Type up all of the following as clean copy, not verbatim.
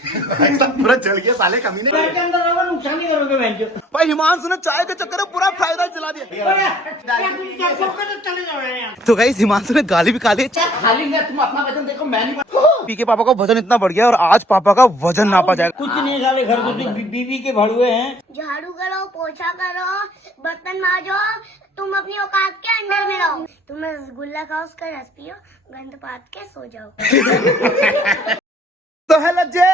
पूरा जल गया साले कमीने। नुकसान नहीं करोगे भाई हिमांशु ने चाय के चक्कर में पूरा फायदा चला दिया। तो गाइस हिमांशु ने गाली भी खा ली। खाली नहीं, तुम अपना वजन देखो, मैं नहीं। पी के पापा का वजन इतना बढ़ गया और आज पापा का वजन नापा जाएगा। कुछ नहीं साले, घर तो बीवी के भड़ुए हैं। झाड़ू करो, पोछा करो, बर्तन मांजो, तुम अपनी औकात के अंदर में रहो। तुम रसगुल्ला खाओ, उसका रस पियो, गंद पात के सो जाओ। तो हेलो जे,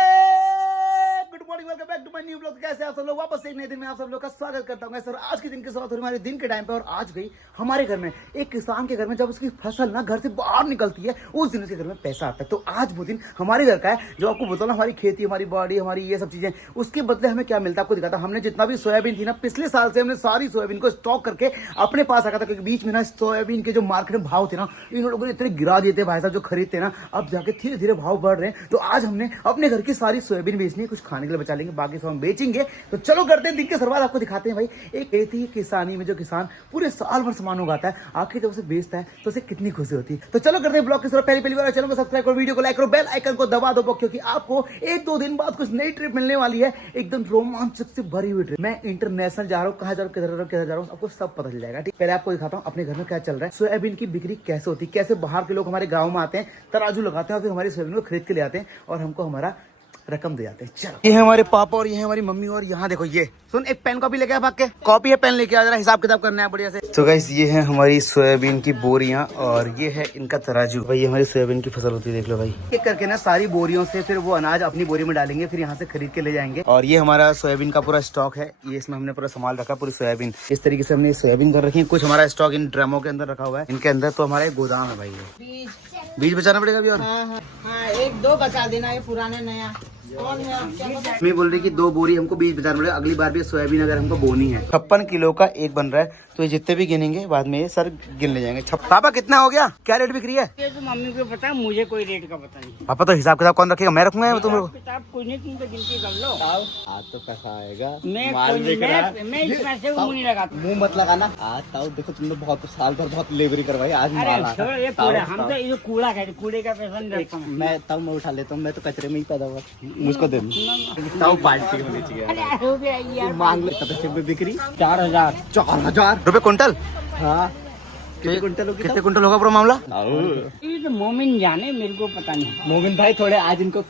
good morning, welcome back to my new blog. कैसे आप सब लोग? वापस एक नए दिन में आप सब लोग का स्वागत करता हूँ सर। आज के दिन के साथ हमारे दिन के टाइम पे, और आज गई हमारे घर में एक किसान के घर में जब उसकी फसल ना घर से बाहर निकलती है, उस दिन उसके घर में पैसा आता है। तो आज वो दिन हमारे घर का है, जो आपको बताओ ना, हमारी खेती, हमारी बाड़ी, हमारी ये सब चीजें, उसके बदले हमें क्या मिलता है आपको दिखाता। हमने जितना भी सोयाबीन थी ना, पिछले साल से हमने सारी सोयाबीन को स्टॉक करके अपने पास रखा था, क्योंकि बीच में ना सोयाबीन के जो मार्केट में भाव थे ना, इन लोगों ने इतने गिरा दिए थे भाई साहब जो खरीदते ना, अब जाके धीरे धीरे भाव बढ़ रहे हैं। तो आज हमने अपने घर की सारी सोयाबीन बेचनी है, कुछ खाने के लिए बचा लेंगे, बाकी सब हम बेचेंगे। तो चलो करते हैं दिन के शुरुआत, आपको दिखाते हैं भाई एक खेती किसानी में जो किसान पूरे साल भर सामान उगाता है, आखिर जब उसे बेचता है तो उसे कितनी खुशी होती है। तो चलो करते हैं ब्लॉग की शुरुआत। पहली बार चैनल को सब्सक्राइब करो, वीडियो को लाइक करो, बेल आइकन को दबा दो, क्योंकि आपको एक दो दिन बाद कुछ नई ट्रिप मिलने वाली है, एकदम रोमांचक से भरी हुई ट्रिप। मैं इंटरनेशनल जा रहा हूँ, कहाँ जा रहा हूँ, किधर जा रहा हूँ, आपको सब पता चल जाएगा। ठीक, पहले आपको दिखाता हूँ अपने घर में क्या चल रहा है, सोयाबीन की बिक्री कैसे होती है, कैसे बाहर के लोग हमारे गाँव में आते हैं, तराजू लगाते हैं और फिर हमारी सोयाबीन को खरीद के ले आते हैं और हमको हमारा रकम दे जाते हैं। चलो, ये है हमारे पापा और ये है हमारी मम्मी, और यहाँ देखो ये सुन, एक पेन कॉपी लेके आ, भाग के कॉपी है पेन लेके आ, जरा हिसाब किताब करना है बढ़िया से। तो गाइस ये है हमारी सोयाबीन की बोरियां और ये है इनका तराजू। भाई ये हमारी सोयाबीन की फसल होती है, देख लो भाई। एक करके ना सारी बोरियों से फिर वो अनाज अपनी बोरी में डालेंगे, फिर यहाँ से खरीद के ले जाएंगे। और ये हमारा सोयाबीन का पूरा स्टॉक है, ये इसमें हमने पूरा सामान रखा, पूरी सोयाबीन इस तरीके से हमने सोयाबीन कर रखी है। कुछ हमारा स्टॉक इन ड्रमों के अंदर रखा हुआ है, इनके अंदर तो हमारा गोदाम है भाई। बीज बचाना पड़ेगा अभी और हाँ, एक दो बचा देना, ये पुराने नया। मैं बोल रही कि 2 बोरी हमको बीज बचाना पड़ेगा, अगली बार भी सोयाबीन अगर हमको बोनी है। 56 किलो का एक बन रहा है, तो ये जितने भी गिनेंगे बाद में ये सर गिन ले जाएंगे। पापा कितना हो गया, क्या रेट बिक रही है? ये तो मम्मी को पता, मुझे कोई रेट का पता नहीं। पापा तो हिसाब किताब कौन रखेगा, मैं रखूंगा तुम लोग? किताब कोई नहीं, तुम तो गिनती कर लो। आज तो पैसा आएगा। मैं इस पैसे को मुँह नहीं लगाता। मुंह मत लगाना। आज ताऊ देखो, तुमने बहुत साल भर बहुत लेबरी करवाई, आज अरे छोड़ो ये कूड़ा, हम तो ये कूड़ा कहते, कूड़े का पैसा नहीं रखता मैं उठा लेता हूँ, मैं तो कचरे में ही पैदा हुआ, मुझको दे ताऊ पार्टी होनी चाहिए। अरे हो गया यार, मांग ले पैसे में बिक्री 4000 रुपए कुंटल। हाँ, कितने कुंटल होगी? कितने कुंटल होगा पूरा मामला? ये तो मोमिन जाने, मेरे को पता नहीं। मोमिन भाई थोड़े आज इनको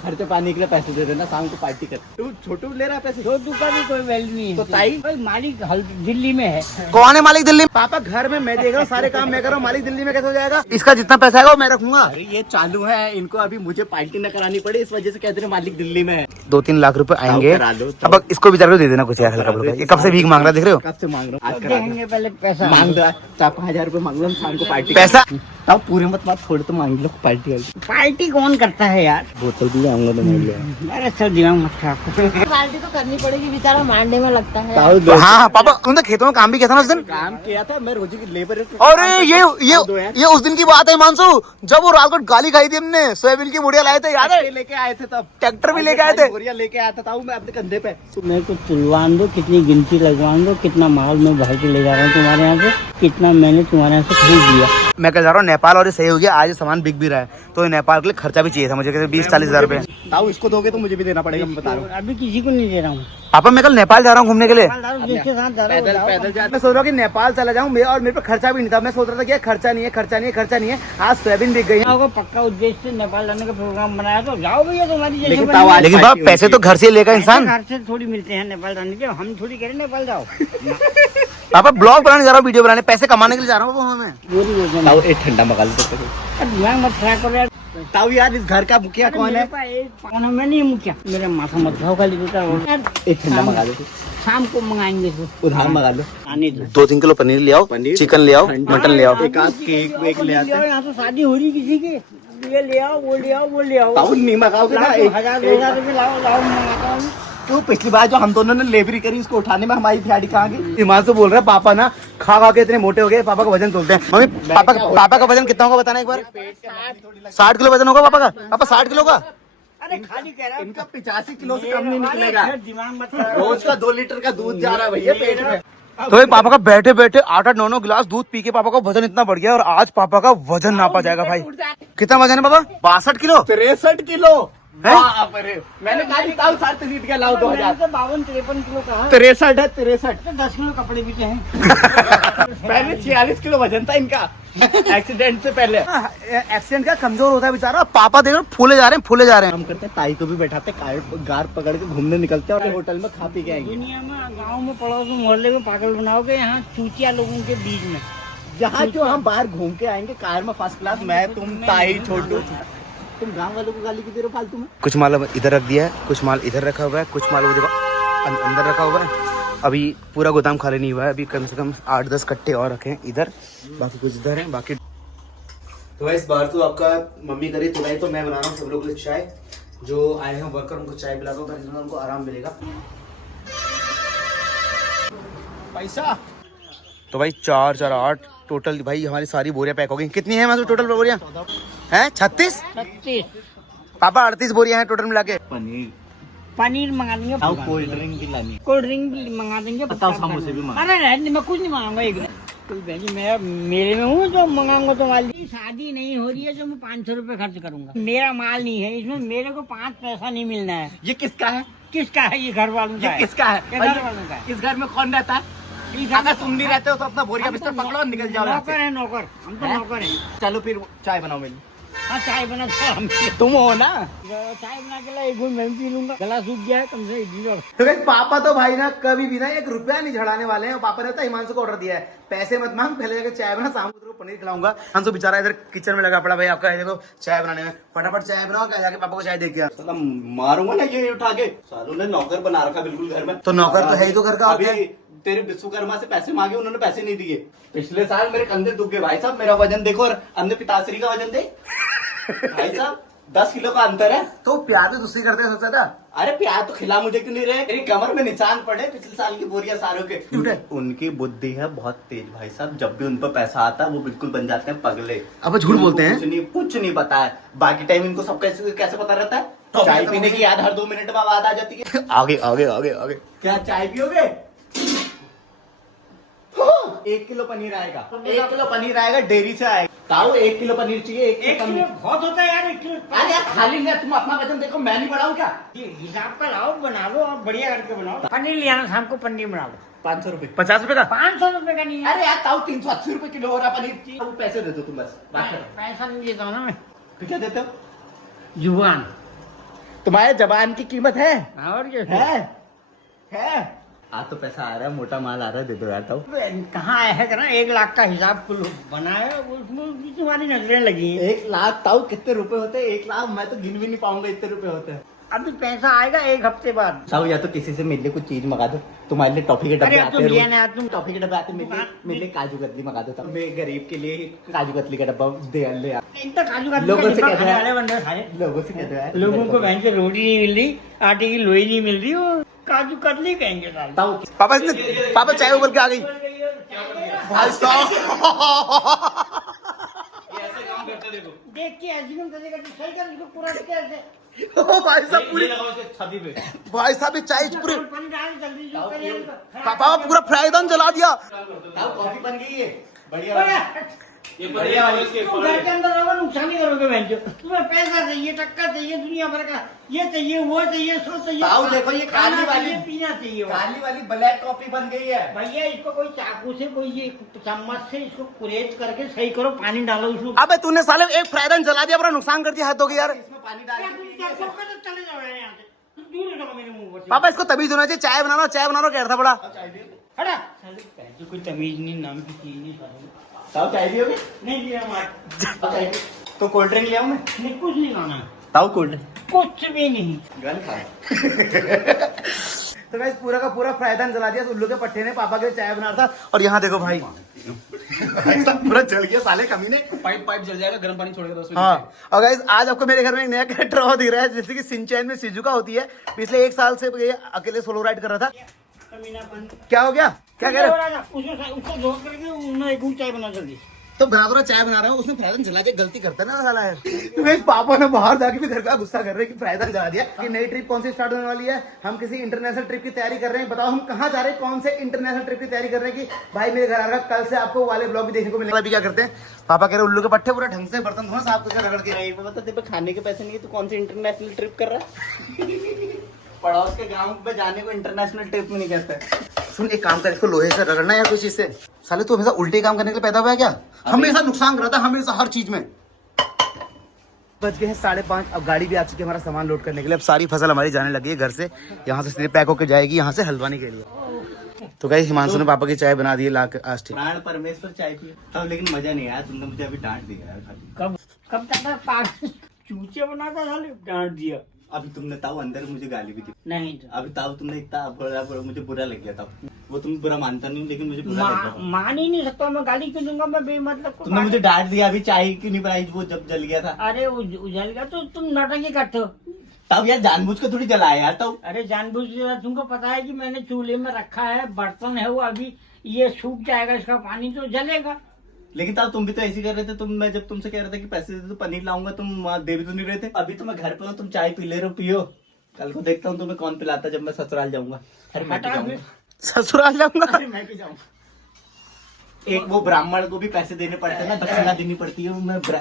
खर्चे पानी के लिए पैसे दे देना, शाम को पार्टी कर। तू छोटू ले रहा है पैसे? छोटू का भी कोई वैल्यू नहीं है। तो ताई मालिक दिल्ली में है। कौन है मालिक दिल्ली में? पापा घर में मैं देख रहा हूँ, सारे काम मैं कर रहा हूँ, मालिक दिल्ली में कैसे हो जाएगा? इसका जितना पैसा है वो मैं रखूंगा। अरे ये चालू है, इनको अभी मुझे पार्टी न करानी पड़े, इस वजह से कहते हैं मालिक दिल्ली में है। 2-3 लाख रुपए आएंगे। करा लो। अब इसको भी जरूर दे देना कुछ यार, हल्का फुल्का। ये कब से भीख मांग रहा, देख रहे हो? कब से मांग रहा हूँ, आज देंगे पहले पैसा मांग रहा है। 4-5 रुपए मांग लो, शाम को पार्टी। पैसा तब पूरे मत बात, थोड़े तो मांग लो पार्टी। पार्टी कौन करता है यार? बोतल भी आऊंगा तो मांग लो। अरे सर दिमाग मत खराब कर। पार्टी तो करनी पड़ेगी, बेचारा मारने में लगता है। हाँ पापा, तुमने खेतों में काम भी किया था ना उस दिन? काम किया था, मैं रोजी की लेबर। अरे ये उस दिन की बात है हिमांशु, जब वो रात को गाली खाई थी हमने, सोयाबीन की बुढ़िया लाए थे, याद है? लेके आए थे तब, ट्रैक्टर भी लेके आए थे, बोरिया लेके आया था मैं अपने कंधे पे। मेरे को तुलवान दो, कितनी गिनती लगवान दो, कितना माल मैं भर के ले जा रहा हूँ तुम्हारे यहाँ से, कितना मैंने तुम्हारे यहाँ से खरीद लिया। मैं कल जा रहा हूँ नेपाल, और ये सही हो गया, आज सामान बिक भी रहा है, तो नेपाल के लिए खर्चा भी चाहिए था मुझे, 20-40 हजार रुपए। ताऊ इसको दोगे तो मुझे भी देना पड़ेगा, मैं बता रहा हूँ। अभी किसी को नहीं दे रहा हूँ। पापा मैं कल नेपाल जा रहा हूँ घूमने के लिए, जिसके साथ जा रहा हूँ पैदल जा। मैं सोच रहा हूँ कि नेपाल चला जाऊँ, और मेरे पे खर्चा भी नहीं था। मैं सोच रहा था कि खर्चा नहीं है। आज सोयाबीन बिक गई है। पक्का उद्देश्य से नेपाल जाने का प्रोग्राम बनाया, तो जाओ भैया, तुम्हारी जैसे लेकिन बाप पैसे तो घर से लेकर इंसान, घर से थोड़ी मिलते हैं नेपाल जाने के, हम थोड़ी कह रहे नेपाल जाओ। पापा ब्लॉग बनाने जा रहा हूँ, वीडियो बनाने, पैसे कमाने के लिए जा रहा हूँ मैं। ताऊ एक ठंडा मंगा लो। दिमाग मत खराब कर यार। ताऊ यार, इस घर का मुखिया कौन है? मैं नहीं मुखिया, मेरा माथा मत खाओ खाली बेटा। एक ठंडा मंगा लो, शाम को मंगाएंगे तो उधार मंगा लो। आने दो। 2-3 किलो पनीर ले आओ, चिकन ले आओ, मटन ले आओ। एक आध केक वेक ले आते। यहाँ तो शादी हो रही किसी की, ये ले आओ, वो ले आओ, वो ले आओ। ताऊ नहीं मंगाओगे ना? 1000-2000 रुपये लाओ, मंगाता हूँ। तो पिछली बार जो हम दोनों ने लेबरी करी, उसको उठाने में हमारी दिहाड़ी कहाँ गई? हिमांशु बोल रहा है पापा ना खा के इतने मोटे हो गए, पापा का वजन तोलते हैं। मम्मी पापा का वजन कितना होगा बताना एक बार? 60 किलो वजन होगा पापा का? पापा 60 किलो का? अरे खाली कह रहा हूँ, इनका 85 किलो से कम नहीं निकलेगा। दिमाग मत खराब। रोज का 2 लीटर का दूध जा रहा है भैया पेट में। तो पापा का बैठे बैठे 8-9 गिलास दूध पी के पापा का वजन इतना बढ़ गया, और आज पापा का वजन नापा जाएगा भाई। कितना वजन है पापा? 62 किलो। 63 किलो। बाप रे, मैंने कहा कि ताऊ 7 सीट का लाओ 2000। 52-53 किलो कहा 63 है 63। 10 किलो कपड़े भी तो हैं। पहले 46 किलो वजन था इनका एक्सीडेंट से पहले। एक्सीडेंट का कमजोर होता है बेचारा। पापा देखो फूले जा रहे हैं। हम करते हैं ताई को भी बैठाते, गार पकड़ के घूमने निकलते हैं और होटल में खा पी के आएंगे। दुनिया में गांव में पड़ोस में मोहल्ले में पागल बनाओगे, यहाँ चूतिया लोगों के बीच में। जहाँ जो हम बाहर घूम के आएंगे कार में फर्स्ट क्लास, मैं तुम ताई छोटू। तुम गाँव वालों को गाली क्यों दे रहे हो फालतू में? कुछ माल इधर रख दिया है, कुछ माल इधर रखा हुआ है, कुछ माल वो देखो अंदर रखा हुआ है। अभी पूरा गोदाम खाली नहीं हुआ है, अभी कम से कम 8-10 कट्टे और रखे हैं इधर, बाकी कुछ इधर है बाकी। तो भाई इस बार तो आपका मम्मी करी तुलाई, तो मैं बना रहा हूँ सब लोगों के लिए चाय। जो आए हैं वर्कर उनको चाय पिलाता हूँ ताकि उनको आराम मिलेगा। पैसा तो भाई 4-4-8 टोटल भाई हमारी सारी बोरियां पैक हो गई। कितनी है हमारे टोटल बोरियां हैं? 36। 36 पापा 38 बोरियां हैं टोटल मिला के। पनीर मंगा देंगे, कोल्ड ड्रिंक भी लानी। कोल्ड ड्रिंक भी मंगा देंगे, बताओ समोसे भी मंगा। अरे रहने, मैं कुछ नहीं मंगाऊंगा। एक कोई बहनी मेरे में हूँ जो मंगाऊंगा। तो वाली शादी नहीं हो रही है जो मैं 500 रुपए खर्च करूंगा। मेरा माल नहीं है इसमें, मेरे को 5 पैसा नहीं मिलना है। ये किसका है? किसका है? ये घर वालों का ये है। किसका है? ये घर वालों का है। इस घर में कौन रहता है? अगर तुम नहीं रहते हो तो अपना बोरिया बिस्तर पकड़ो और निकल जाओ यहाँ से। नौकर है, नौकर। हम तो नौकर है। चलो फिर चाय बनाओ मेरी। हाँ चाय बना हम तुम हो ना? चाय बना के ला, एक घूम मैं भी पी लूंगा। गला सूख गया है कम से इडली और। तो गाइस पापा तो भाई ना कभी भी ना 1 रुपया नहीं झड़ाने वाले हैं। पापा ने तो हिमांशु को ऑर्डर दिया है, पैसे मत मांग, पहले जाकर चाय बना, शाम को तेरे को पनीर खिलाऊंगा। हिमांशु बेचारा इधर किचन में लगा पड़ा भाई आपका, देखो चाय बनाने में। फटाफट चाय बनाओ, क्या जाके पापा को चाय दे के आ। मारूंगा ना ये उठा के। सालों ने नौकर बना रखा बिल्कुल घर में। तो नौकर तो है ही तो घर का। अभी तेरे विश्वकर्मा से पैसे मांगे, उन्होंने पैसे नहीं दिए। पिछले साल मेरे कंधे दुख गए भाई साहब। मेरा वजन देखो और अन्य पिताश्री का वजन दे भाई साहब, 10 किलो का अंतर है। तो प्यार तो दूसरी करते हैं सबसे ज्यादा। अरे प्यार तो खिला मुझे क्यों नहीं रहे? मेरी कमर में निशान पड़े पिछले साल की बोरिया सारों के। उनकी बुद्धि है बहुत तेज भाई साहब, जब भी उन पर पैसा आता है वो बिल्कुल बन जाते हैं पगले। अब झूठ बोलते हैं। कुछ नहीं पता है। बाकी टाइम इनको सब कैसे पता रहता है? चाय पीने की याद हर 2 मिनट में बात आ जाती है। आगे आगे आगे आगे। क्या चाय पियोगे? 1 किलो पनीर आएगा। 1 किलो पनीर आएगा, डेयरी से आएगा। ताऊ 1 किलो पनीर चाहिए। 1 किलो बहुत होता है यार। 1 किलो अरे यार खाली नहीं, तुम अपना वजन देखो, मैं नहीं बढ़ाऊं क्या? हिसाब का लाओ, बना लो और बढ़िया करके बनाओ। पनीर ले आना, शाम को पनीर बना लो। 500 रुपए। 50 रुपए का? 500 रुपए का नहीं है। अरे यार ताऊ 380 रुपए किलो हो रहा पनीर। वो पैसे दे दो तुम बस। पैसा नहीं देता हूँ ना मैं। फिर क्या देते हो? जुबान। तुम्हारे जबान की कीमत है? और क्या है। आज तो पैसा आ रहा है, मोटा माल आ रहा है, दे दो यार ताऊ। कहाँ है ना 1 लाख का हिसाब कुल बना है, उसमें तुम्हारी नजरें लगी हैं। 1 लाख ताऊ कितने रुपए होते हैं? 1 लाख मैं तो गिन भी नहीं पाऊंगा इतने रुपए होते हैं। अभी पैसा आएगा 1 हफ्ते बाद। ताऊ या तो किसी से मेरे लिए कुछ चीज मंगा दो। तुम्हारे लिए टॉफी के डब्बे अरे आते तुम लिया हैं। ना, तुम टॉफी के डब्बे आते हैं, मेरे लिए काजू कतली मंगा दो। मैं गरीब के लिए काजू कतली का डब्बा दे ले। इतना काजू का लोगों से डिब्बा कहते खाने हैं। वाले बंदे सारे। लोगों से कहते हैं लोगों को बहन से रोटी नहीं मिल रही, आटे की लोई नहीं मिल रही, और काजू कतली कहेंगे साले। ताऊ पापा इसने पापा चाय उबल के आ गई भाई साहब। देख के ऐसी क्यों करेगा? तू सही कर, इसको पूरा कैसे भाई साहब पूरी छाती पे। भाई साहब ये चाय पूरे पानी डाल जल्दी जो करे। पापा पूरा फ्राई डाउन जला दिया। ताऊ कॉफी बन गई है बढ़िया। ये बढ़िया है। तुम घर के अंदर रहोगे, नुकसान नहीं करोगे बहन जो। तुम्हें पैसा चाहिए, टक्का चाहिए, दुनिया भर का ये चाहिए, वो चाहिए, सो चाहिए। ताऊ देखो ये खाना काली वाली चाहिए, पीना चाहिए। काली वाली ब्लैक कॉफी बन गई है। भैया इसको कोई चाकू से, कोई ये चम्मच से इसको कुरेद करके सही करो, पानी डालो उसमें। अबे तूने साले एक फ्राई डाउन जला दिया, पूरा नुकसान कर दिया हाथों की यार। इसमें पानी डाल के चले जाओ यहाँ से, दूर रहो मेरे मुंह से। पापा इसको तभी होना चाहिए, चाय बनाना कह रहा था बड़ा। हटा साले, पैसे कोई तमीज नहीं, नाम की चीज नहीं साले। ताऊ चाय पियोगे? नहीं दिया हमारे। तो कोल्ड ड्रिंक ले आऊं मैं? नहीं, कुछ नहीं खाना, ताऊ कोल्ड ड्रिंक कुछ भी नहीं। गन खाए। तो गाइस पूरा का पूरा फ्राइडान जला दिया उल्लू के पट्टे ने। पापा के लिए चाय बना रहा था और यहाँ देखो भाई पूरा जल गया साले कमीने। पाइप जल जाएगा, गर्म पानी छोड़ेगा तो उसमें। हाँ और गाइस आज आपको मेरे घर में एक नया कैरेक्टर और दिख रहा है, जैसे कि सिंचैन में शिजुका होती है। पिछले 1 साल से ये अकेले सोलो राइड कर रहा था। क्या हो गया? क्या कह रहे हो? उसको धो करके उन्हें एक चाय बना जल्दी। तो बराबर चाय बना रहा हूँ, उसमें फ्राइडन जला दिया, गलती करता है ना साला है। तो गाइस पापा ने बाहर जाके भी घर का गुस्सा कर रहे हैं कि फ्राइडन जला दिया। कि नई ट्रिप कौन सी स्टार्ट होने वाली है, हम किसी इंटरनेशनल ट्रिप की तैयारी कर रहे हैं। बताओ हम कहाँ जा रहे हैं, कौन से इंटरनेशनल ट्रिप की तैयारी कर रहे हैं कि भाई मेरे घर आ रहा, कल से आपको वाले ब्लॉग भी देखने को मिलेगा। अभी क्या करते हैं, पापा कह रहे उल्लू के पट्टे पूरा ढंग से बर्तन धोना साफ करके रगड़ के। नहीं पता तेरे पे खाने के पैसे नहीं है, तू कौन सी इंटरनेशनल ट्रिप कर रहा है? पड़ोस के गांव पे जाने को इंटरनेशनल ट्रिप में नहीं कहते। सुन एक काम कर, इसको लोहे से रगड़ना है या कोई चीज से। साले तू हमेशा उल्टे काम करने के लिए पैदा हुआ है क्या? हमेशा नुकसान कराता है, हमेशा हर चीज में। बज गए हैं 5:30, अब गाड़ी भी आ चुकी है हमारा सामान लोड करने के लिए। अब सारी फसल हमारी जाने लगी है घर से, यहाँ से सीधे पैक होकर जाएगी यहाँ से हल्द्वानी के लिए। तो गाइस हिमांशु ने पापा की चाय बना दी है ला के आज। प्राण परमेश्वर चाय पिए तब, लेकिन मजा नहीं आया। तुमने मुझे अभी डांट दिया यार खाली। कब तक था पागल चूचे बनाता था, डांट दिया। अभी तुमने ताऊ अंदर मुझे गाली भी दी। नहीं अभी ताऊ तुमने इतना मुझे बुरा लग गया था। वो तुम बुरा मानता नहीं, लेकिन मुझे बुरा लग गया था। मान ही नहीं सकता, मैं गाली क्यों दूंगा? मैं बेमतलब को तुमने मुझे डांट दिया, अभी चाय क्यों नहीं बनाई वो जब जल गया था? अरे उजल गया तो तुम नौटंकी करते हो। तब यार जानबूझ के थोड़ी जलाया यार ताऊ। अरे जानबूझ के, तुमको पता है कि मैंने चूल्हे में रखा है, बर्तन है वो, अभी ये सूख जाएगा, इसका पानी तो जलेगा। लेकिन ताऊ तुम भी तो ऐसे कर रहे थे। मैं जब तुमसे कह रहा था कि पैसे दे दो पनीर लाऊंगा, तुम वहाँ दे भी तो नहीं रहे थे। अभी तो मैं घर पे हूँ, तुम चाय पी ले रहे हो, पियो। कल को देखता हूँ तुम्हें कौन पिलाता जब मैं ससुराल जाऊंगा। अरे मैं हटा जाऊंगा, ससुराल जाऊंगा। अरे मैं भी जाऊंगा। एक वो ब्राह्मण को भी पैसे देने पड़ते हैं ना, दक्षिणा देनी पड़ती है।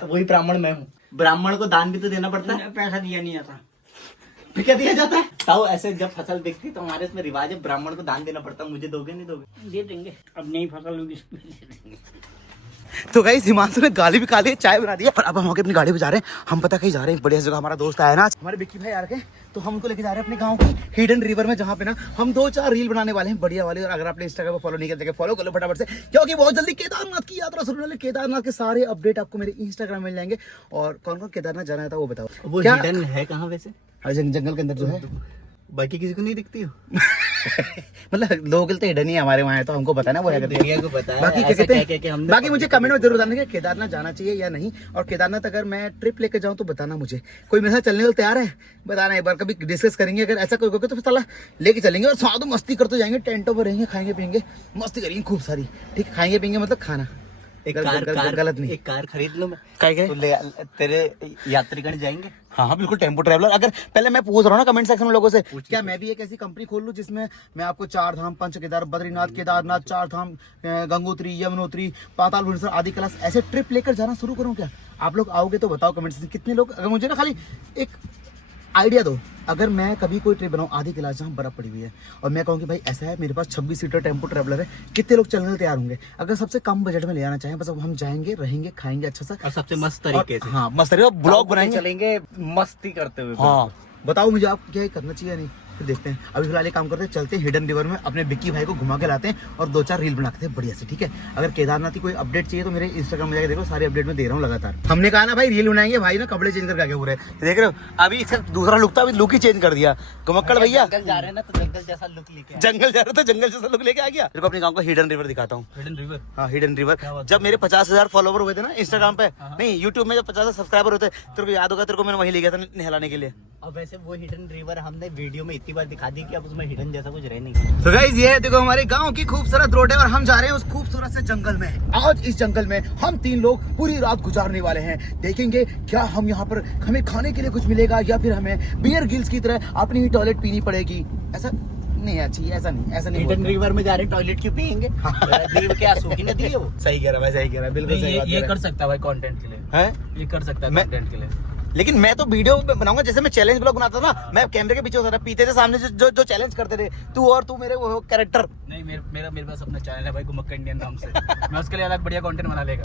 वही ब्राह्मण मैं हूँ। ब्राह्मण को दान भी तो देना पड़ता है। पैसा दिया नहीं आता, फिर क्या दिया जाता है? ताऊ ऐसे जब फसल दिखती है तो हमारे इसमें रिवाज है, ब्राह्मण को दान देना पड़ता है। मुझे दोगे नहीं दोगे? दे देंगे। अब नई फसल होगी इसमें दे देंगे। तो गाइस हिमांशु ने गाली भी खा ली, चाय बना दी है। पर अब हम होके अपनी गाड़ी पे जा रहे हैं। हम पता कहीं जा रहे हैं, बढ़िया जगह। हमारा दोस्त आया ना आज, हमारे बिक्की भाई आ रखे, तो हम उनको लेके जा रहे हैं अपने गांव की हिडन रिवर में, जहाँ पे ना हम 2-4 रील बनाने वाले हैं बढ़िया वाले। और अगर आपने इंस्टाग्राम पर फॉलो नहीं करते फॉलो कर लो फटाफट से, क्योंकि बहुत जल्दी केदारनाथ की यात्रा शुरू होने। केदारनाथ के सारे अपडेट आपको मेरे इंस्टाग्राम में मिल जाएंगे। और कौन कौन केदारनाथ जाना है था वो बताओ। वो क्या हिडन है कहाँ वैसे? जंगल के अंदर जो है, बाकी किसी को नहीं दिखती हो? मतलब लोग तो हिडन ही है हमारे वहाँ है, तो हमको पता ना वो है। दुनिया को पता है। बाकी क्या ऐसा कहते क्या हैं, बाकी मुझे कमेंट में जरूर बताना कि केदारनाथ जाना चाहिए या नहीं। और केदारनाथ अगर मैं ट्रिप लेके जाऊं तो बताना मुझे। कोई मेरे साथ चलने को तैयार है बताना, एक बार कभी डिस्कस करेंगे। अगर ऐसा कोई होगा तो साला लेके चलेंगे और साधु मस्ती करते जाएंगे, टेंटों पर रहेंगे, खाएंगे पियेंगे, मस्ती करेंगे खूब सारी। ठीक, खाएंगे पियेंगे मतलब खाना। एक गलत नहीं। एक कार खरीद लो। मैं क्या तो तेरे यात्रीगण जाएंगे। हाँ बिल्कुल, टेम्पो ट्रैवलर। अगर पहले मैं पूछ रहा हूँ ना कमेंट सेक्शन में लोगों से, क्या मैं भी एक ऐसी कंपनी खोल लूँ जिसमें मैं आपको 4 धाम, पंच केदार, बद्रीनाथ, केदारनाथ, 4 धाम, गंगोत्री, यमुनोत्री, पाताल भुवनेश्वर आदि कैलाश ऐसे ट्रिप लेकर जाना शुरू करूँ क्या? आप लोग आओगे तो बताओ कमेंट सेक्शन कितने लोग। अगर मुझे ना खाली एक आइडिया दो, अगर मैं कभी कोई ट्रिप बनाऊं आदि कैलाश जहाँ बर्फ पड़ी हुई है, और मैं कहूँ कि भाई ऐसा है मेरे पास 26 सीटर टेम्पो ट्रैवलर है, कितने लोग चलने तैयार होंगे? अगर सबसे कम बजट में ले आना चाहें, बस अब हम जाएंगे, रहेंगे, खाएंगे अच्छा सा, और सबसे मस्त तरीके से। हाँ मस्त तरीके, ब्लॉग बनाएंगे, चलेंगे मस्ती करते हुए। हाँ बताओ मुझे आप क्या करना चाहिए नहीं, फिर देखते हैं। अभी फिलहाल एक काम करते हैं, चलते हैं हिडन रिवर में, अपने बिक्की भाई को घुमा के लाते हैं और 2-4 रील बनाते हैं बढ़िया से। ठीक है, अगर केदारनाथ की कोई अपडेट चाहिए तो मेरे इंस्टाग्राम में जाकर देखो, सारे अपडेट में दे रहा हूँ लगातार। हमने कहा ना भाई रील बनाएंगे, भाई ना कपड़े चेंज करके आगे पूरे देख रहे हो। अभी इसका दूसरा लुक था, अभी लुक ही चेंज कर दिया। घुमक्कड़ भैया जंगल जा रहे हैं ना, तो जंगल जैसा लुक लेके जंगल जा रहा था, जंगल जैसा लुक लेके आ गया। तेरे को अपने गाँव का हिडन रिवर दिखाता हूँ। Hidden river? हाँ हिडन रिवर। जब मेरे 50,000 फॉलोवर हुए थे ना इंस्टाग्राम पे, नहीं यूट्यूब में जब 50,000 सब्सक्राइबर होते, तेरे को याद होगा, तेरे को मैंने वहीं ले गया था नहलाने के लिए। अब वैसे वो हिडन रिवर हमने वीडियो में इतनी बार दिखा दी कि अब उसमें हिडन जैसा कुछ रह नहीं। तो गाइस ये है देखो हमारे गांव की खूबसूरत रोड है, और हम जा रहे हैं उस खूबसूरत से जंगल में। आज इस जंगल में हम 3 लोग पूरी रात गुजारने वाले हैं। देखेंगे क्या हम यहाँ पर हमें खाने के लिए कुछ मिलेगा, या फिर हमें बियर गिल्स की तरह अपनी ही टॉयलेट पीनी पड़ेगी। ऐसा नहीं है, अच्छी ऐसा नहीं हिडन रिवर में जा रहे टॉयलेट क्यों पियेंगे? नदी क्या सूखी नदी है वो? सही कह रहा है, सही कह रहा है, बिल्कुल सही बात ये कह कर सकता है भाई कंटेंट के लिए। है, ये कर सकता है मैं- कंटेंट के लिए। लेकिन मैं तो वीडियो बनाऊंगा, जैसे मैं चैलेंज ब्लॉग बनाता था ना, मैं कैमरे के पीछे होता था, पीते थे सामने जो चैलेंज करते थे, तू मेरे वो कैरेक्टर। नहीं, मेरे पास अपना चैनल है भाई, गुमक्का इंडियन नाम से। मैं उसके लिए अलग बढ़िया कंटेंट बना लेगा।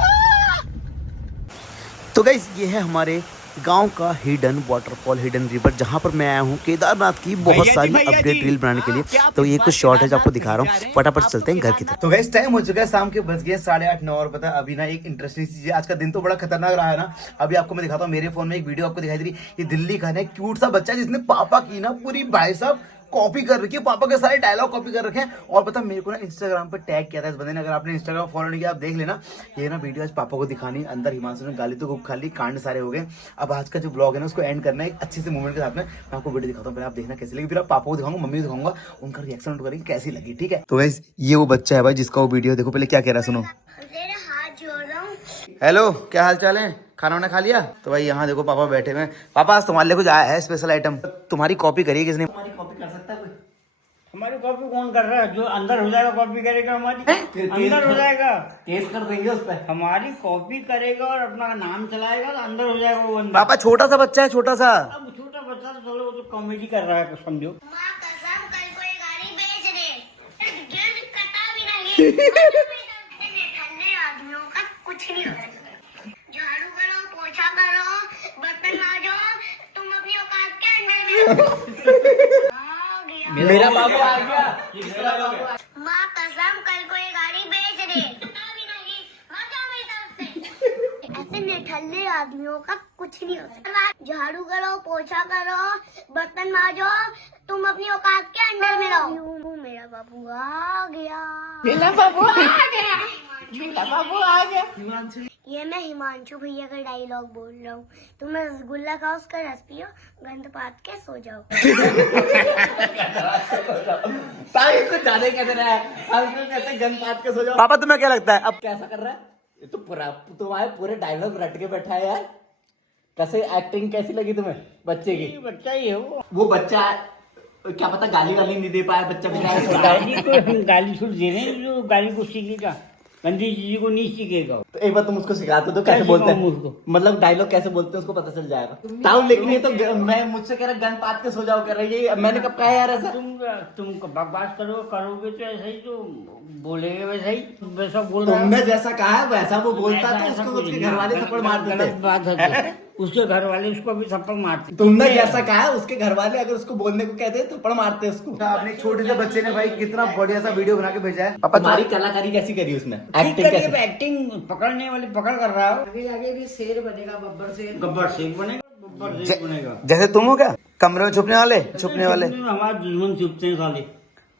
तो गाइस ये है हमारे गांव का हिडन वाटरफॉल, हिडन रिवर, जहां पर मैं आया हूं केदारनाथ की बहुत सारी अपडेट रील बनाने के लिए। तो ये कुछ शॉर्ट है जो आपको दिखा रहा हूँ, फटाफट चलते हैं घर की तरफ। तो गाइस टाइम हो चुका है शाम के, बज गए 8:30-9। और पता है अभी ना एक इंटरेस्टिंग चीज है, आज का दिन तो बड़ा खतरनाक रहा है ना। अभी आपको मैं दिखाता हूँ, मेरे फोन में एक वीडियो आपको दिखाई दे रही, ये दिल्ली का है क्यूट सा बच्चा जिसने पापा की ना पूरी भाई साहब कॉपी कर रखी है, पापा के सारे डायलॉग कॉपी कर रखे हैं। और पता मेरे को ना इंस्टाग्राम पे टैग किया था इस बंदे ने, अगर आपने इंस्टाग्राम फॉलो नहीं किया आप देख लेना। ये ना वीडियो आज पापा को दिखानी, अंदर हिमांशु ने गाली तो खूब खा ली, कांड सारे हो गए। अब आज का जो ब्लॉग है ना उसको एंड करना है एक अच्छे से मोमेंट के साथ में। मैं आपको वीडियो दिखाता हूँ, पहले आप देखना कैसी लगी, फिर आप पापा को दिखाऊंगा, मम्मी को दिखाऊंगा, उनका रिएक्शन करेंगे कैसी लगी। ठीक है, तो गाइस ये वो बच्चा है भाई जिसका वो वीडियो देखो, पहले क्या कह रहा है सुनो। तेरे हाथ जोड़ रहा हूँ, हेलो, क्या हाल चाल है? खाना वाना खा लिया? तो भाई यहाँ देखो पापा बैठे हुए हैं। पापा आज तुम्हारे लिए कुछ आया है स्पेशल आइटम। तुम्हारी कॉपी करी है किसने? हमारी कॉपी कर सकता है कोई? हमारी कॉपी कौन कर रहा है? जो अंदर हो जाएगा कॉपी करेगा हमारी। अंदर हो जाएगा, केस कर देंगे उस पर। हमारी कॉपी करेगा और अपना नाम चलाएगा तो अंदर हो जाएगा वो अंदर। पापा छोटा सा बच्चा है, छोटा सा। अब छोटा बच्चा तो चलो वो तो कॉमेडी कर रहा है कुछ समझो। माँ कसम कल को ये गाड़ी बेच दे, गिर कटा भी नहीं। ठंडे आदमियों का कुछ नहीं हो सकता। झाड़ू करो, पोछा करो, बर्तन मांजो, तुम अपनी औकात के अंदर में आ गया। मेरा बाबू आ गया। माँ कसम कल को ये गाड़ी बेच दे, कटा भी नहीं, मर जाओ मेरी तरफ से। ऐसे निठल्ले आदमियों का कुछ नहीं हो सकता। झाड़ू करो, पोछा करो, बर्तन मांजो, तुम अपनी औकात के अंदर में रहो। मेरा बाबू आ गया। मेरा बाबू आ गया, मेरा बाबू आ गया। ये मैं हिमांशु भैया का डायलॉग बोल रहा हूँ। तुम रसगुल्ला खाओ, उसका रस पियो, गंद पात के सो जाओ। कुछ ज्यादा कह रहा है। हम क्यों कहते हैं गन पात के सो जाओ? पापा तुम्हें क्या लगता है अब? कैसा कर रहा है ये? तो पूरा तुम्हारे पूरे डायलॉग रट के बैठा है यार। कैसे एक्टिंग कैसी लगी तुम्हें बच्चे की? ये बच्चा ही है वो बच्चा क्या पता गाली वाली नहीं दे पाया बच्चा बेचारा। गाली को हम गाली छूट दे रहे हैं, जो गाली को सीखेगा गंदी चीज को नहीं सीखेगा। तो एक बार तुम उसको सिखाते तो कैसे कैसे बोलते कहूँ हैं उसको? मतलब डायलॉग कैसे बोलते हैं उसको पता चल जाएगा। ताऊ लेकिन ये तो मैं मुझसे कह रहा गन पात के सो जाओ कर रही है। मैंने कब कहा यार ऐसा? तुम बकवास करोगे तो ऐसा ही जो बोलेगे वैसा ही वैसा बोल रहा है। तुमने जैसा कहा है वैसा वो बोलता ऐसा- तो ऐसा उसको कुछ उसके नहीं। घर वाले थप्पड़ मार गलत देते। बात है। उसके घर वाले उसको भी थप्पड़ मारते। तुमने जैसा कहा है उसके घर वाले अगर उसको बोलने को कहते हैं थप्पड़ मारते हैं उसको। आपने एक छोटे से बच्चे ने भाई कितना बढ़िया सा वीडियो बना के भेजा है। पापा तुम्हारी कलाकारी कैसी करी उसने? ठीक एक्टिंग है, कैसी? एक्टिंग पकड़ने वाली पकड़ कर रहा हो। आगे भी शेर बनेगा, बब्बर शेर। गब्बर शेख बनेगा, गब्बर शेख बनेगा। जैसे तुम हो क्या? कमरे में छुपने वाले हमारे दुश्मन छुपते हैं साले।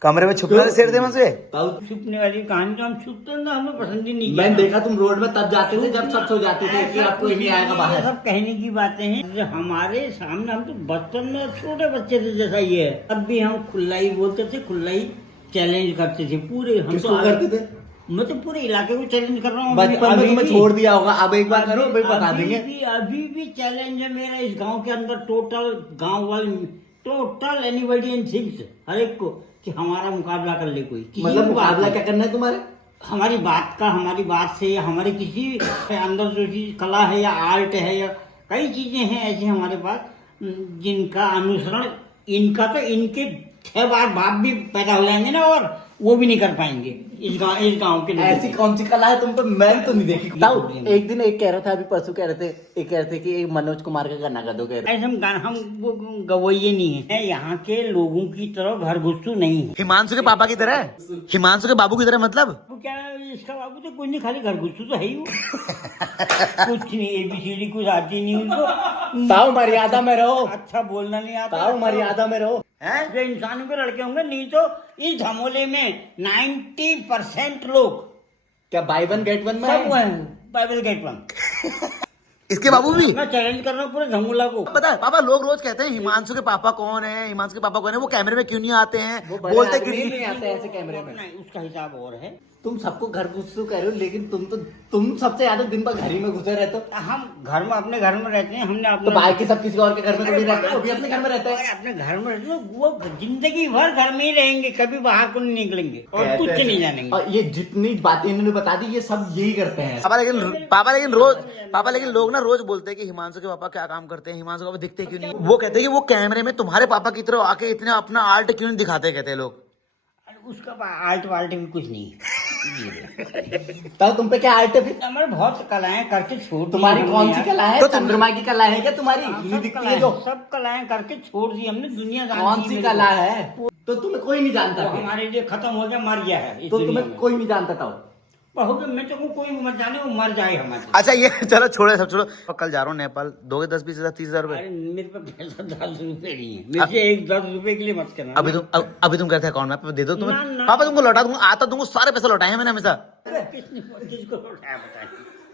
कमरे में छुपने वाले शेर थे मुझसे। ताऊ छुपने वाली कहानी तो हम छुपते हैं ना, हमें पसंद ही नहीं। मैंने देखा तुम रोड में तब जाते थे जब सब सो जाते थे कि आपको ही नहीं आएगा ये बाहर। सब कहने की बातें हैं जो हमारे सामने। हम तो बचपन में छोटे बच्चे थे जैसा ये है। तब भी हम खुला ही बोलते थे, खुला ही चैलेंज करते थे पूरे। हम किसको करते थे? मैं तो पूरे इलाके को चैलेंज कर रहा हूँ। बचपन में अभी तुम्हें भी। छोड़ दिया होगा, अब एक बार करो भाई बता देंगे। अभी भी चैलेंज है मेरा इस गांव के अंदर। टोटल गांव वाले, टोटल एनीबॉडी एंड थिंग्स, हर एक को कि हमारा मुकाबला कर ले कोई। किसी मतलब भी बात मुकाबला में। क्या करना है तुम्हारे? हमारी बात का, हमारी बात से, या हमारे किसी अंदर जो चीज कला है या आर्ट है या कई चीजें हैं ऐसी हमारे पास जिनका अनुसरण इनका तो इनके 6 बार बाप भी पैदा हो जाएंगे ना और वो भी नहीं कर पाएंगे इस गांव के लोग। ऐसी कौन सी कला है तुम पे? मैंने तो नहीं देखी। ताऊ एक दिन एक कह रहा था, अभी परसों कह रहे थे कि एक मनोज कुमार का गाना गा दो। कह रहे ऐसे हम वो गवैये नहीं है, यहाँ के लोगों की तरह घर घुसू नहीं है। हिमांशु के पापा की तरह? हिमांशु के बाबू की तरह मतलब? वो क्या इसका बाबू तो कुछ नहीं, खाली घर घुसू तो है ही वो। कुछ नहीं, ABCD कुछ आती नहीं उनको। ताऊ मर्यादा में रहो, अच्छा बोलना नहीं आता। ताऊ मर्यादा में रहो। जो इंसान के लड़के होंगे, नहीं तो इस धमोले में 90% लोग क्या बाय वन गेट वन में सब वो है? हैं, बाइबल गेट वन। इसके बाबू भी? मैं चैलेंज कर रहा हूँ पूरे धमोला को। पता है पापा, लोग रोज कहते हैं हिमांशु के पापा कौन है, हिमांशु के पापा कौन है, वो कैमरे में क्यों नहीं आते हैं, वो बड़े बोलते आदमी क्यों नहीं नहीं? आते ऐसे कैमरे में। नहीं, उसका हिसाब और है। तुम सबको घर घुसू कह रहे हो, लेकिन तुम सबसे ज्यादा दिन भर घर ही में घुसे रहते हो। हम घर में अपने घर में रहते हैं। हमने तो अपने बाकी सब किसी और के घर में थोड़ी रहते हैं, वो भी अपने घर में रहते हैं। अरे अपने घर में रहते हैं, वो जिंदगी भर घर में ही रहेंगे, कभी बाहर को नहीं निकलेंगे और कुछ नहीं जानेंगे। और ये जितनी बातें इन्होंने बता दी ये सब यही करते हैं। पापा लेकिन लोग ना रोज बोलते हैं कि हिमांशु के पापा क्या काम करते हैं, हिमांशु के पापा दिखते क्यों नहीं? वो कहते हैं कि वो कैमरे में तुम्हारे पापा की तरह आके इतने अपना आर्ट क्यों नहीं दिखाते, कहते हैं लोग। उसका आर्ट वार्ट भी कुछ नहीं। तब तुम पे क्या आर्ट है फिर? हमारे बहुत कलाएं करके छोड़ दी तुम्हारी हमने कौन सी यार। कला है? तो चंद्रमा की कला है क्या तुम्हारी? सब ये दिखती है कलाएं- जो। सब कलाएं करके छोड़ दी हमने। दुनिया जानती कौन है सी मेरे कला को। है? तो तुम्हें कोई नहीं जानता वो फिर। हमारे लिए खत्म हो गया, मर गया है इस तो दुनिया तुम्हें में। कोई नहीं जानता था। बहुत मैं तो कोई मत जाने, वो मर जाए हमारे। अच्छा ये चलो छोड़ो सब छोड़ो। कल जा रहा हूँ नेपाल, दोगे 10-20,000 30,000 रुपए? अरे मेरे पास पैसा 10 रुपए नहीं है। मेरे से एक 10 रुपए के लिए मत करना। अभी तुम कहते हैं अकाउंट में दे दो तुम्हें। ना, ना। पापा तुमको लौटा दूंगा, आता दूंगा, सारे पैसे लौटाए हैं मैंने हमेशा। किसको लौटाया बताइए?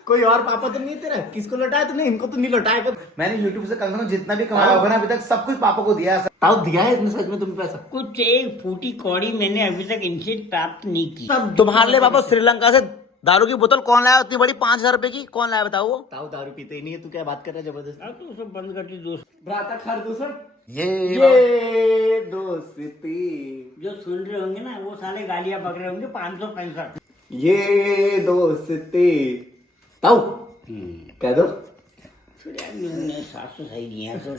कोई और पापा तो नहीं तेरा? किसको लौटाया तुमने? इनको तो नहीं लौटाया। मैंने YouTube से कम से कम जितना भी कमाया होगा ना अभी तक सब कुछ पापा को दिया है। ताऊ दिया है इसने सच में तुम्हें पैसा? कुछ एक फूटी कौड़ी मैंने अभी तक इनसे प्राप्त नहीं की। तुम्हारे लिए पापा श्रीलंका से दारू की बोतल कौन लाया उतनी बड़ी 5,000 रुपए की? कौन लाया बताओ वो? ताऊ दारू पीते ही नहीं है, तू क्या बात कर रहा है जबरदस्त? अब तो सब बंद कर दी दोस्त। भ्राता खार दूसर ये दोस्ती, जो सुन रहे होंगे ना वो साले गालियां पकड़े होंगे 565। ये दोस्ती। ताऊ कह दो। सास तो सही नहीं है तो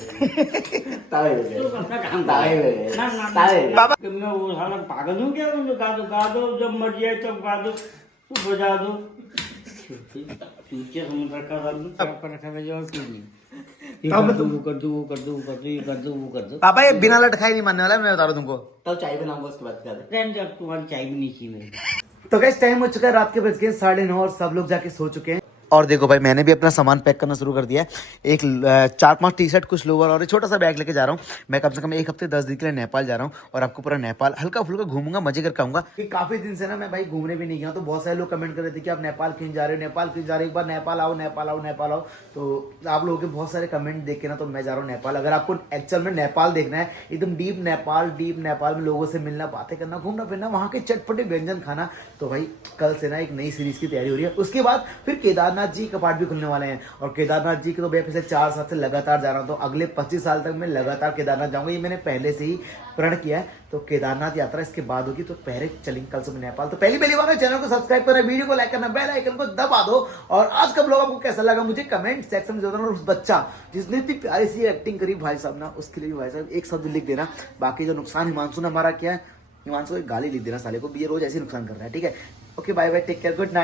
ताऊ अपना काम ताऊ ना ना बाबा। कि मैं वो साला पागल हूँ क्या? मुझे गा दो जब मर्जी है तब गा दो, तू बजा दो। चूचे समुद्र का रखा है जो क्यों नहीं? ये कर दो वो कर दो वो कर दो वो कर दो ये कर दो वो कर दो। पापा ये बिना लटकाए नहीं मानने वाला है, मैं बता रहा हूं तुमको। ताऊ चाय बनाऊंगा उसके बाद क्या? रहने दो, अब तुम्हारी चाय भी नहीं चाहिए मेरे। तो गाइस टाइम हो चुका है रात के बज गए 9:30 और सब लोग जाके सो चुके हैं। और देखो भाई मैंने भी अपना सामान पैक करना शुरू कर दिया है। एक 4-5 टी शर्ट, कुछ लोअर और एक छोटा सा बैग लेके जा रहा हूँ। मैं कम से कम 1 हफ्ते 10 दिन के लिए नेपाल जा रहा हूँ और आपको पूरा नेपाल हल्का फुल्का घूमूंगा, मजे करके आऊंगा। काफी दिन से ना मैं भाई घूमने भी नहीं गया, तो बहुत सारे लोग कमेंट कर रहे थे कि आप नेपाल क्यों जा रहे हो, नेपाल क्यों जा रहे हो, एक बार नेपाल आओ नेपाल आओ नेपाल आओ। तो आप लोगों के बहुत सारे कमेंट देख के ना तो मैं जा रहा हूँ नेपाल। अगर आपको एक्चुअल में नेपाल देखना है, एकदम डीप नेपाल में लोगों से मिलना, बातें करना, घूमना फिरना, वहाँ के चटपटे व्यंजन खाना, तो भाई कल से ना एक नई सीरीज की तैयारी हो रही है। उसके बाद फिर केदारनाथ जी कपाट भी खुलने वाले हैं और केदारनाथ जी के तो मैं पिछले 4 साल से लगातार जा रहा हूँ, तो अगले 25 साल तक मैं लगातार केदारनाथ जाऊंगा। ये मैंने पहले से ही प्रण किया है। तो केदारनाथ यात्रा इसके बाद होगी, तो पहले चलेंगे कल से नेपाल। तो पहली बार चैनल को सब्सक्राइब करना, वीडियो को लाइक करना, बेल आइकन को दबा दो। और आज का ब्लॉग आपको कैसा लगा मुझे कमेंट सेक्शन में जरूर। और उस बच्चा जिसने इतनी प्यारी सी एक्टिंग करी भाई साहब ना, उसके लिए भी भाई साहब एक शब्द लिख देना। बाकी जो नुकसान हिमांशु ने हमारा किया है, हिमांशु को एक गाली लिख देना साले को भी, ये रोज ऐसे नुकसान कर रहा है। ठीक है, okay bye bye, take care, good night.